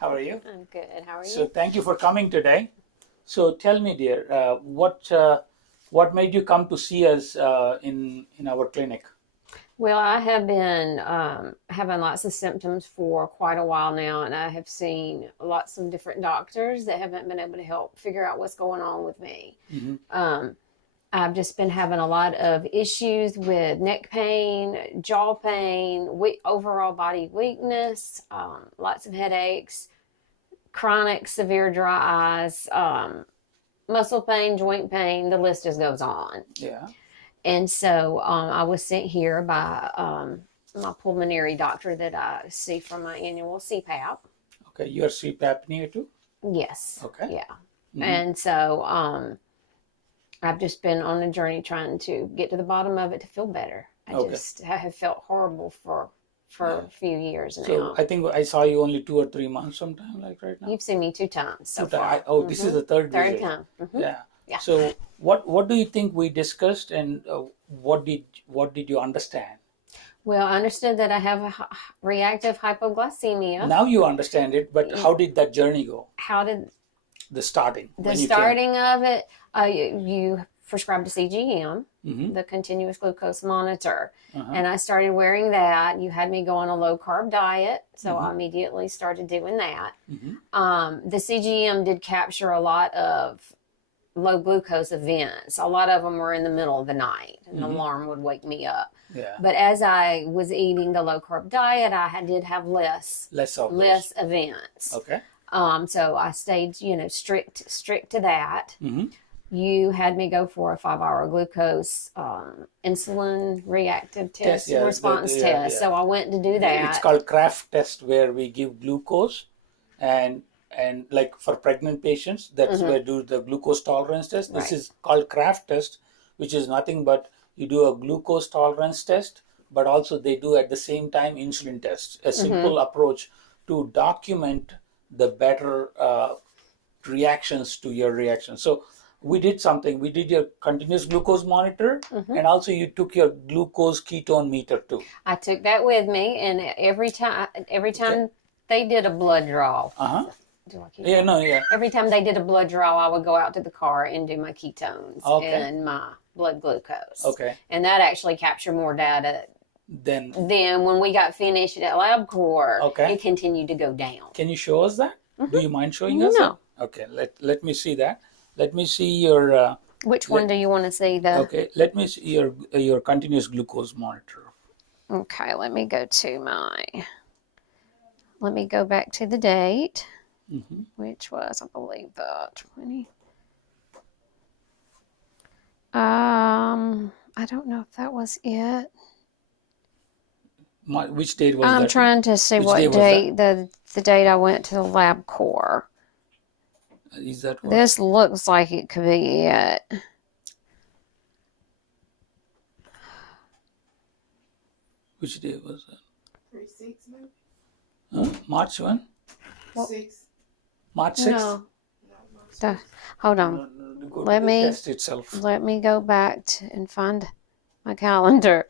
How are you? I'm good. How are you? So thank you for coming today. So tell me, dear, what made you come to see us in our clinic? Well, I have been having lots of symptoms for quite a while now, and I have seen lots of different doctors that haven't been able to help figure out what's going on with me. Mm-hmm. I've just been having a lot of issues with neck pain, jaw pain, overall body weakness, lots of headaches, chronic severe dry eyes, muscle pain, joint pain. The list just goes on. Yeah. And so I was sent here by my pulmonary doctor that I see for my annual CPAP. Okay, you're sleep apnea too? Yes. Okay. Yeah. Mm-hmm. And so I've just been on a journey trying to get to the bottom of it to feel better. I have felt horrible for a few years now. So I think I saw you only 2 or 3 months sometime, like right now. You've seen me 2 times so 2 times. far. This is the third Third visit. time. Mm-hmm. Yeah. Yeah. So what do you think we discussed, and what did you understand? Well, I understood that I have a reactive hypoglycemia. Now you understand it, but how did that journey go? How did The starting. the starting of it? You prescribed a CGM, Mm-hmm. the continuous glucose monitor, Uh-huh. and I started wearing that. You had me go on a low carb diet, so Mm-hmm. I immediately started doing that. Mm-hmm. The CGM did capture a lot of low glucose events. A lot of them were in the middle of the night, and Mm-hmm. the alarm would wake me up. Yeah. But as I was eating the low carb diet, I did have less of those. events. Okay. So I stayed, strict to that. Mm-hmm. You had me go for a 5-hour glucose insulin reactive test yeah, response test. yeah. So I went to do that. It's called kaft test, where we give glucose, and like for pregnant patients, that's Mm-hmm. where do the glucose tolerance test. This Right. is called kaft test, which is nothing but you do a glucose tolerance test, but also they do at the same time insulin test. A simple Mm-hmm. approach to document the better reactions to your reaction. So we did something. We did your continuous glucose monitor, Mm-hmm. and also you took your glucose ketone meter too. I took that with me, and every time Okay. they did a blood draw. Uh-huh. Do I keep Yeah, going? no, yeah. Every time they did a blood draw, I would go out to the car and do my ketones Okay. and my blood glucose. Okay. And that actually captured more data. Then When we got finished at LabCorp, Okay. it continued to go down. can you show us that? Mm-hmm. Do you mind showing us No. that? Okay, let me see that. Let me see your Which one do you want to see? okay, let me see your continuous glucose monitor. Okay, let me go back to the date, Mm-hmm. which was, I believe, the 20. I don't know if that was it. Which date was I'm that? trying to see Which what day was date the date I went to the LabCorp. Is that what? This looks like it could be it. Which day was that? 3-6 maybe? March 1? 6. March 6th? No. Hold on. No, go Let to the me- test itself. Let me go back and find my calendar.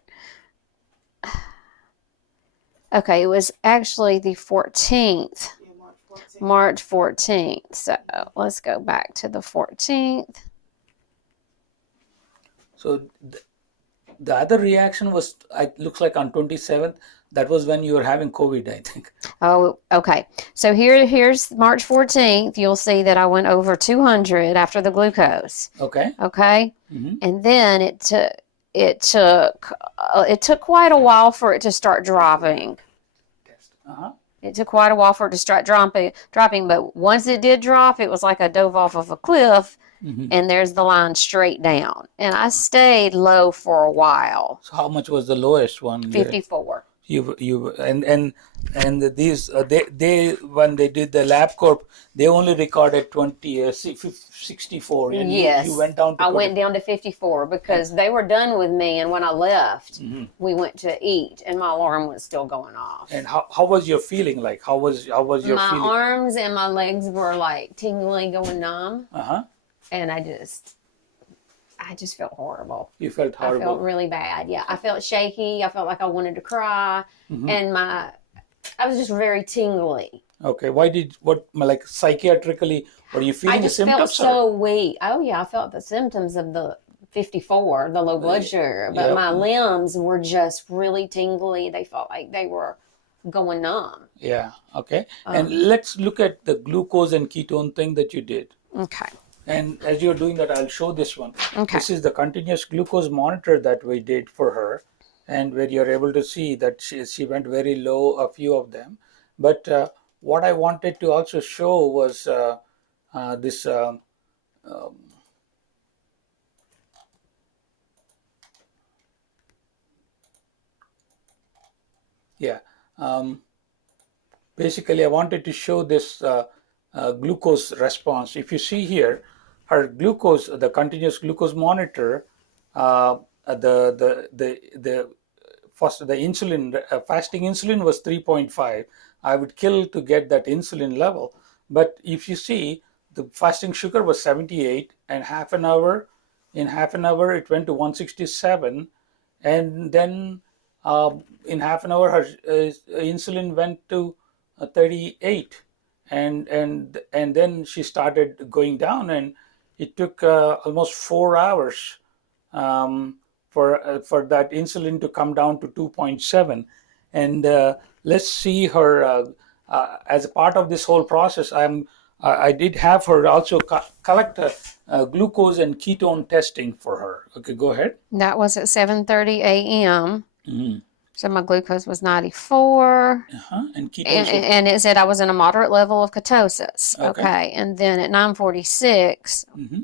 Okay, it was actually the 14th, Yeah, March 14th. March 14th. So let's go back to the 14th. So the other reaction was, it looks like on 27th. That was when you were having COVID, I think. Oh, okay. So here's March 14th. You'll see that I went over 200 after the glucose. Okay. Okay, Mm-hmm. and then it took quite a while for it to start dropping. Uh-huh. It took quite a while for it to start dropping, but once it did drop, it was like I dove off of a cliff, Mm-hmm. and there's the line straight down. And I stayed low for a while. So how much was the lowest one? 54. And these they when they did the LabCorp, they only recorded 64. And Yes. you went down to I went down to 54 because they were done with me, and when I left, Mm-hmm. we went to eat, and my alarm was still going off. And how was your feeling like? How was your My feeling? arms and my legs were like tingling, going numb, Uh-huh. and I just felt horrible. You felt I horrible. felt really bad. Yeah, I felt shaky. I felt like I wanted to cry, Mm-hmm. and I was just very tingly. Okay. Why did what like psychiatrically? Were you I feeling the just felt symptoms? so weak. Oh yeah, I felt the symptoms of the 54, the low blood sugar, but Yeah. my limbs were just really tingly. They felt like they were going numb. Yeah. Okay. And let's look at the glucose and ketone thing that you did. Okay. And as you're doing that, I'll show this one. Okay. This is the continuous glucose monitor that we did for her, and where you're able to see that she went very low, a few of them. But what I wanted to also show was this. Yeah. Basically, I wanted to show this glucose response. If you see here, her glucose, the continuous glucose monitor, the first the insulin fasting insulin was 3.5. I would kill to get that insulin level, but if you see, the fasting sugar was 78, and in half an hour it went to 167, and then in half an hour her insulin went to 38, and then she started going down, and it took almost 4 hours for that insulin to come down to 2.7. And let's see her as a part of this whole process. I did have her also collect glucose and ketone testing for her. Okay, go ahead. That was at 7:30 a.m. Mm-hmm. So my glucose was 94. And ketone. And it said I was in a moderate level of ketosis. Okay. Okay. And then at 9:46, Mm-hmm.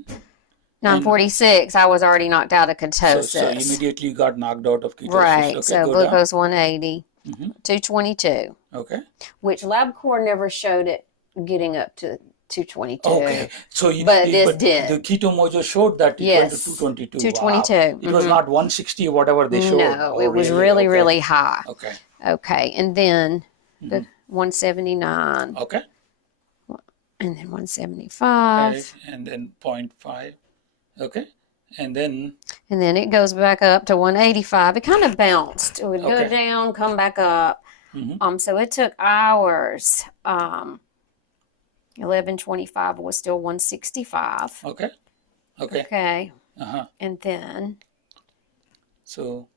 9:46, I was already knocked out of So ketosis. immediately got knocked out of ketosis. Right. Okay, So go glucose 180, Mhm. 222, Okay. which LabCorp never showed it getting up to 222. Okay. So But this did. The keto mojo showed that it went to Yes. 222. 222. Wow. It was not 160 or whatever they showed. No, Oh, it was really, Okay. really high. Okay. Okay. And then the 179, Okay. and then 175. Right. And then 0.5. Okay. And then It goes back up to 185. It kind of bounced. It would go Okay. down, come back up. So it took hours. 11:25 was still 165. okay. Okay. Okay. Uh-huh. And then So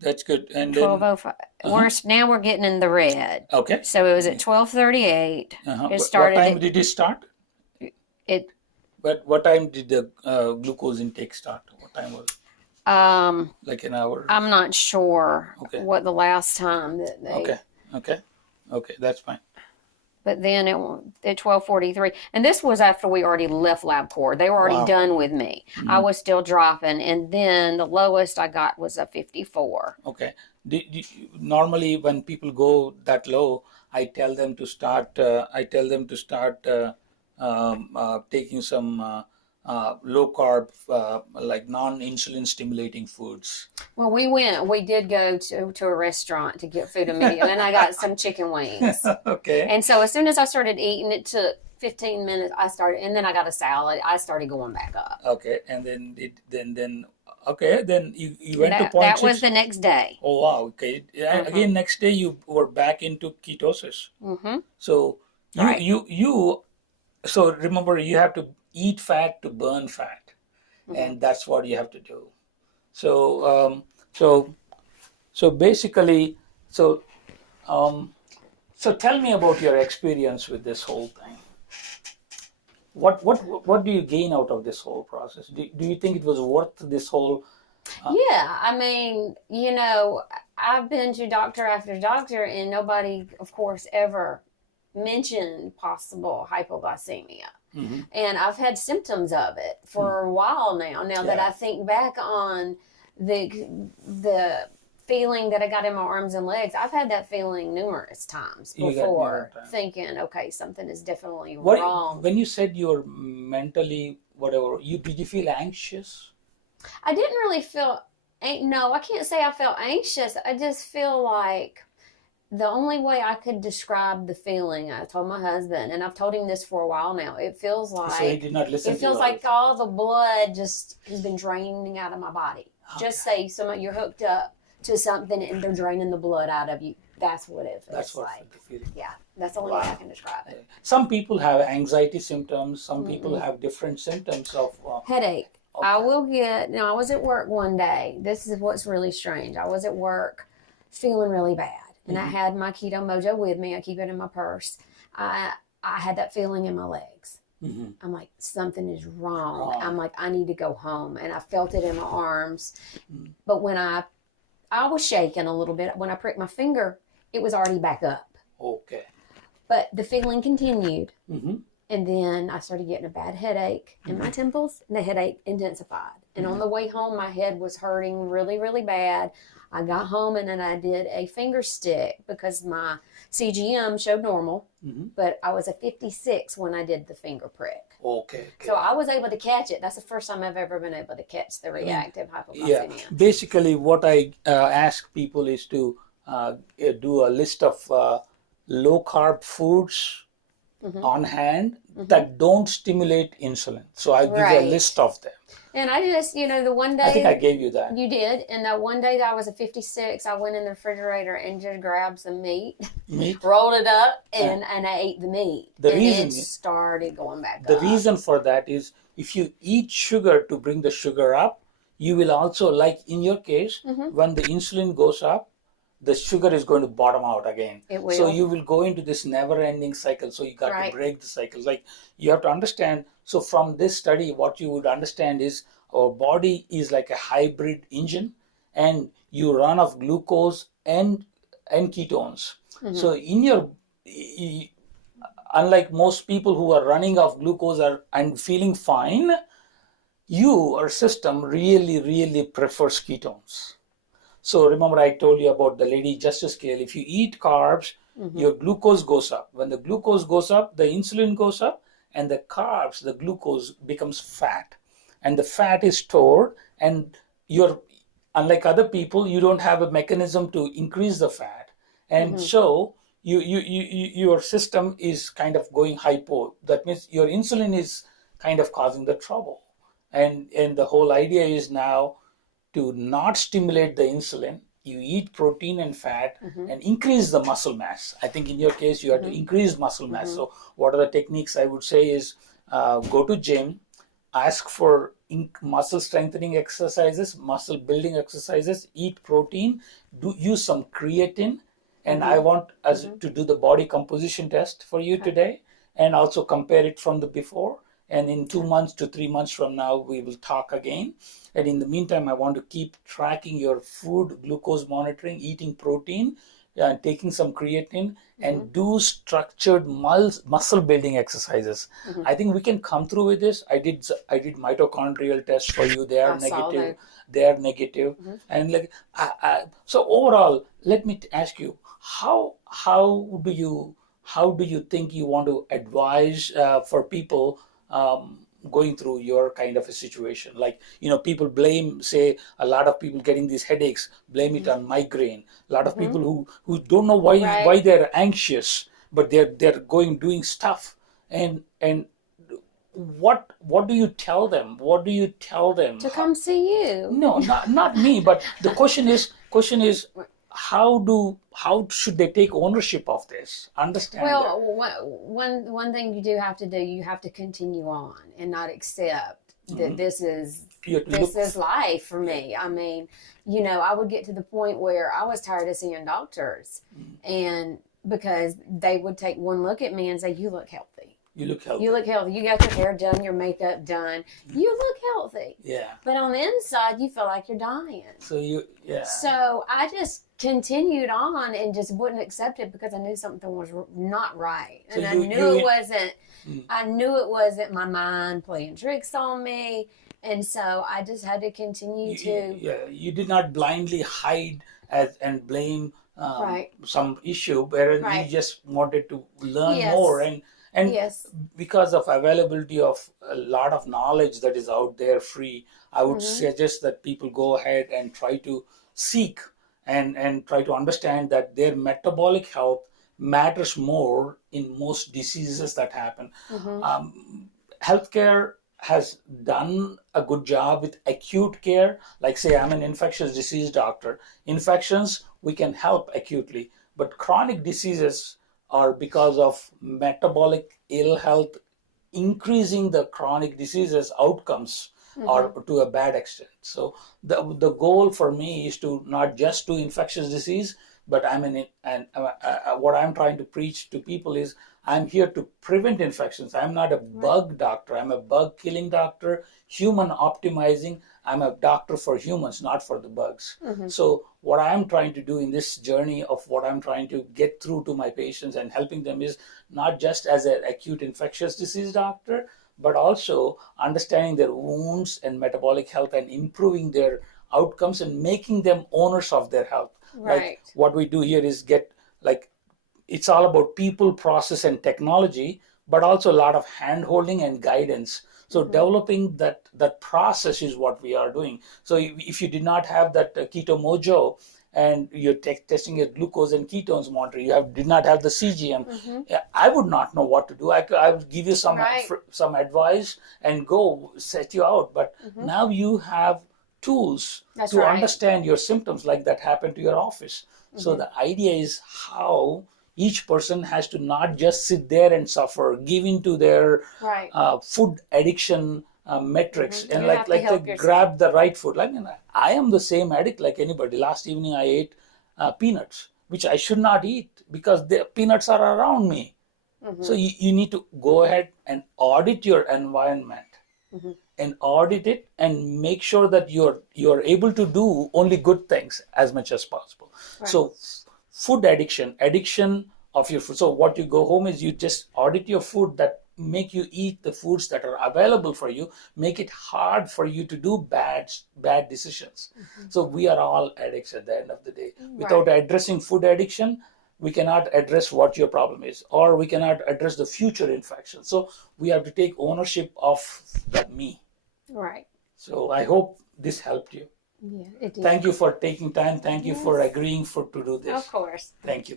that's good. And then 12:05. Now we're getting in the red. okay. So it was at 12:38. Uh-huh. It started What time at, did it start? it What time did the glucose intake start? What time was it? Like an hour? I'm not sure Okay. what the last time that they Okay, that's fine. But then at 12:43, and this was after we already left LabCorp. They were already Wow. done with me. I was still dropping, and then the lowest I got was a 54. Okay. Normally, when people go that low, I tell them to start. Taking some low carb, like non-insulin stimulating foods. Well, we did go to a restaurant to get food immediately, and I got some chicken wings. Okay. And so as soon as I started eating, it took 15 minutes. And then I got a salad. I started going back up. Okay, and then you went to 0.6. That was the next day. Oh wow. Okay. Again, next day you were back into ketosis. Mm-hmm. So Right. so remember, you have to eat fat to burn fat, and that's what you have to do. So basically, so tell me about your experience with this whole thing. What do you gain out of this whole process? Do you think it was worth this whole? Yeah, I mean, I've been to doctor after doctor, and nobody, of course, ever mentioned possible hypoglycemia. Mm-hmm. And I've had symptoms of it for a while now. Now that I think back on the feeling that I got in my arms and legs, I've had that feeling numerous times before, thinking, okay, something is definitely wrong. When you said you were mentally whatever, did you feel anxious? I didn't really feel. No, I can't say I felt anxious. I just feel like the only way I could describe the feeling, I told my husband, and I've told him this for a while now, it feels like, so he did not listen. It feels like all the blood just has been draining out of my body. Okay. Just say you're hooked up to something and they're draining the blood out of you. That's what it That's feels what like. the feeling. Yeah, that's the only way I can describe it. Some people have anxiety symptoms. Some people have different symptoms of Headache. okay. I will get. Now, I was at work one day. This is what's really strange. I was at work feeling really bad, and I had my Keto Mojo with me. I keep it in my purse. I had that feeling in my legs. I'm like, something is wrong. I'm like, I need to go home, and I felt it in my arms. But when I was shaking a little bit. When I pricked my finger, it was already back up. Okay. But the feeling continued. And then I started getting a bad headache in my temples, and the headache intensified. And on the way home, my head was hurting really, really bad. I got home, and then I did a finger stick because my CGM showed normal, but I was a 56 when I did the finger prick. Okay. So I was able to catch it. That's the first time I've ever been able to catch the reactive hypoglycemia. Yeah. Basically, what I ask people is to do a list of low carb foods on hand that don't stimulate insulin. So I give you a list of them. And I just, the one day... I think I gave you that. You did. And that one day that I was a 56, I went in the refrigerator and just grabbed some meat, rolled it up, and I ate the meat. It started going back up. The reason for that is if you eat sugar to bring the sugar up, you will also, like in your case, when the insulin goes up, the sugar is going to bottom out again. It will. So you will go into this never-ending cycle. So you got to break the cycle. Like you have to understand. So from this study, what you would understand is our body is like a hybrid engine, and you run off glucose and ketones. So in your, unlike most people who are running off glucose and feeling fine, your system really, really prefers ketones. So remember I told you about the lady justice scale. If you eat carbs, your glucose goes up. When the glucose goes up, the insulin goes up, and the carbs, the glucose becomes fat. And the fat is stored, and you're, unlike other people, you don't have a mechanism to increase the fat. And so your system is kind of going hypo. That means your insulin is kind of causing the trouble. And the whole idea is now to not stimulate the insulin, you eat protein and fat and increase the muscle mass. I think in your case, you have to increase muscle mass. So what are the techniques I would say is go to gym, ask for muscle strengthening exercises, muscle building exercises, eat protein, use some creatine. And I want us to do the body composition test for you today and also compare it from the before. And in 2 months to 3 months from now, we will talk again. And in the meantime, I want to keep tracking your food, glucose monitoring, eating protein, taking some creatine, and do structured muscle building exercises. I think we can come through with this. I did mitochondrial tests for you. They are negative. They are negative. And like so overall, let me ask you, how do you think you want to advise for people going through your kind of a situation? Like, people blame, say, a lot of people getting these headaches, blame it on migraine. A lot of people who don't know why they're anxious, but they're doing stuff. And what do you tell them? What do you tell them? To come see you. No, not me, but the question is how should they take ownership of this? Understand? Well, one thing you do have to do, you have to continue on and not accept that this is life for me. I mean, I would get to the point where I was tired of seeing doctors, and because they would take one look at me and say, "You look healthy. You look healthy. You look healthy. You got your hair done, your makeup done. You look healthy." Yeah. But on the inside, you feel like you're dying. So I just continued on and just wouldn't accept it because I knew something was not right, and I knew it wasn't. I knew it wasn't my mind playing tricks on me, and so I just had to continue to. Yeah, you did not blindly hide and blame some issue, but you just wanted to learn more and because of availability of a lot of knowledge that is out there free, I would suggest that people go ahead and try to seek and try to understand that their metabolic health matters more in most diseases that happen. Healthcare has done a good job with acute care. Like, say, I'm an infectious disease doctor. Infections, we can help acutely. but chronic diseases are because of metabolic ill health increasing the chronic diseases outcomes or to a bad extent. So the goal for me is to not just do infectious disease, but what I'm trying to preach to people is I'm here to prevent infections. I'm not a bug doctor. I'm a bug killing doctor, human optimizing. I'm a doctor for humans, not for the bugs. So what I'm trying to do in this journey of what I'm trying to get through to my patients and helping them is not just as an acute infectious disease doctor, but also understanding their wounds and metabolic health and improving their outcomes and making them owners of their health. Right. Like what we do here is it's all about people, process, and technology, but also a lot of hand holding and guidance. So developing that process is what we are doing. So if you did not have that keto mojo and you're testing your glucose and ketones monitor, did not have the CGM, I would not know what to do. I would give you some advice and go set you out. But now you have tools to understand your symptoms, like that happened to your office. So the idea is how each person has to not just sit there and suffer, give into their food addiction metrics, and they grab the right food. I am the same addict like anybody. Last evening I ate peanuts, which I should not eat because the peanuts are around me. So you need to go ahead and audit your environment and audit it and make sure that you're able to do only good things as much as possible. So food addiction of your food. So what you go home is you just audit your food, that make you eat the foods that are available for you, make it hard for you to do bad decisions. So we are all addicts at the end of the day. Without addressing food addiction, we cannot address what your problem is, or we cannot address the future infection. So we have to take ownership of that me. Right. So I hope this helped you. Yeah, it did. Thank you for taking time. Thank you for agreeing to do this. Of course. Thank you.